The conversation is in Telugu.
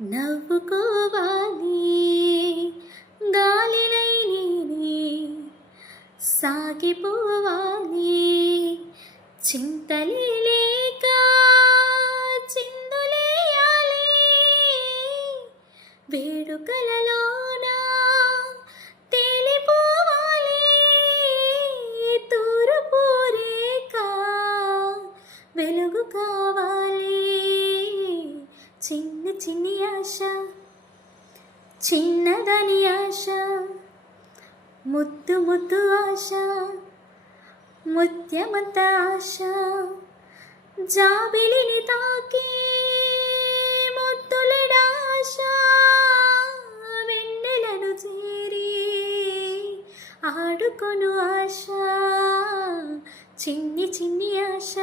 నవ్వుకోవాలి గాలినై నేనే సాగిపోవాలి చింతలే లేక చిందులేయాలి వేడుకలలోన తేలిపోవాలి తూర్పు రేఖ వెలుగు కావాలి చిన్ని చిన్ని ఆశ చిన్నదని ఆశ ముద్దు ముద్దు ఆశ ముత్యమంత ఆశ జాబిలిని తాకి ముద్దులెడాశ వెన్నెలను చేరి ఆడుకొను ఆశ చిన్ని చిన్ని ఆశ.